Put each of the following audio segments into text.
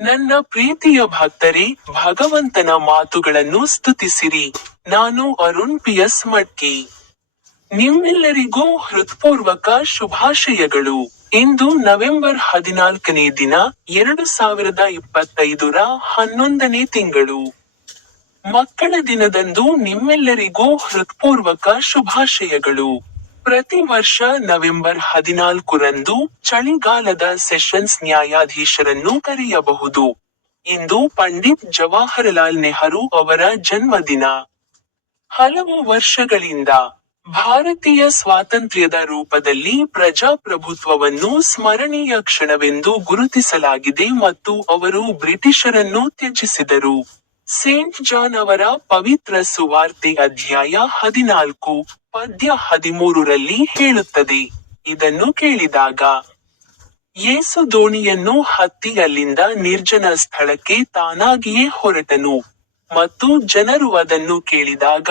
ನನ್ನ ಪ್ರೀತಿಯ ಭಕ್ತರೇ, ಭಗವಂತನ ಮಾತುಗಳನ್ನು ಸ್ತುತಿಸಿರಿ. ನಾನು ಅರುಣ್ ಪಿ ಎಸ್ ಮಟ್ಕಿ ನಿಮ್ಮೆಲ್ಲರಿಗೂ ಹೃತ್ಪೂರ್ವಕ ಶುಭಾಶಯಗಳು. ಇಂದು ನವೆಂಬರ್ ಹದಿನಾಲ್ಕನೇ ದಿನ, ಎರಡು ಸಾವಿರದ ಇಪ್ಪತ್ತೈದರ ಹನ್ನೊಂದನೇ ತಿಂಗಳು. ಮಕ್ಕಳ ದಿನದಂದು ನಿಮ್ಮೆಲ್ಲರಿಗೂ ಹೃತ್ಪೂರ್ವಕ ಶುಭಾಶಯಗಳು. ಪ್ರತಿ ವರ್ಷ ನವೆಂಬರ್ ಹದಿನಾಲ್ಕರಂದು ಚಳಿಗಾಲದ ಸೆಷನ್ಸ್ ನ್ಯಾಯಾಧೀಶರನ್ನು ಕರೆಯಬಹುದು. ಇಂದು ಪಂಡಿತ್ ಜವಾಹರಲಾಲ್ ನೆಹರು ಅವರ ಜನ್ಮದಿನ. ಹಲವು ವರ್ಷಗಳಿಂದ ಭಾರತೀಯ ಸ್ವಾತಂತ್ರ್ಯದ ರೂಪದಲ್ಲಿ ಪ್ರಜಾಪ್ರಭುತ್ವವನ್ನು ಸ್ಮರಣೀಯ ಕ್ಷಣವೆಂದು ಗುರುತಿಸಲಾಗಿದೆ ಮತ್ತು ಅವರು ಬ್ರಿಟಿಷರನ್ನು ತ್ಯಜಿಸಿದರು. ಸೇಂಟ್ ಜಾನ್ ಅವರ ಪವಿತ್ರ ಸುವಾರ್ತೆ ಅಧ್ಯಾಯ ಹದಿನಾಲ್ಕು, ಪದ್ಯ ಹದಿಮೂರರಲ್ಲಿ ಹೇಳುತ್ತದೆ. ಇದನ್ನು ಕೇಳಿದಾಗ, ಯೇಸು ದೋಣಿಯನ್ನು ಹತ್ತಿ ಅಲ್ಲಿಂದ ನಿರ್ಜನ ಸ್ಥಳಕ್ಕೆ ತಾನಾಗಿಯೇ ಹೊರಟನು. ಮತ್ತು ಜನರು ಅದನ್ನು ಕೇಳಿದಾಗ,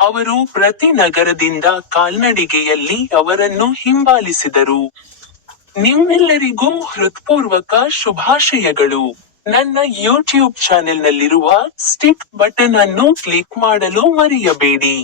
ಅವರು ಪ್ರತಿ ನಗರದಿಂದ ಕಾಲ್ನಡಿಗೆಯಲ್ಲಿ ಅವರನ್ನು ಹಿಂಬಾಲಿಸಿದರು. ನಿಮ್ಮೆಲ್ಲರಿಗೂ ಹೃತ್ಪೂರ್ವಕ ಶುಭಾಶಯಗಳು. ನನ್ನ ಯೂಟ್ಯೂಬ್ ಚಾನೆಲ್ನಲ್ಲಿರುವ ಸ್ಟಿಕ್ ಬಟನ್ ಅನ್ನು ಕ್ಲಿಕ್ ಮಾಡಲು ಮರೆಯಬೇಡಿ.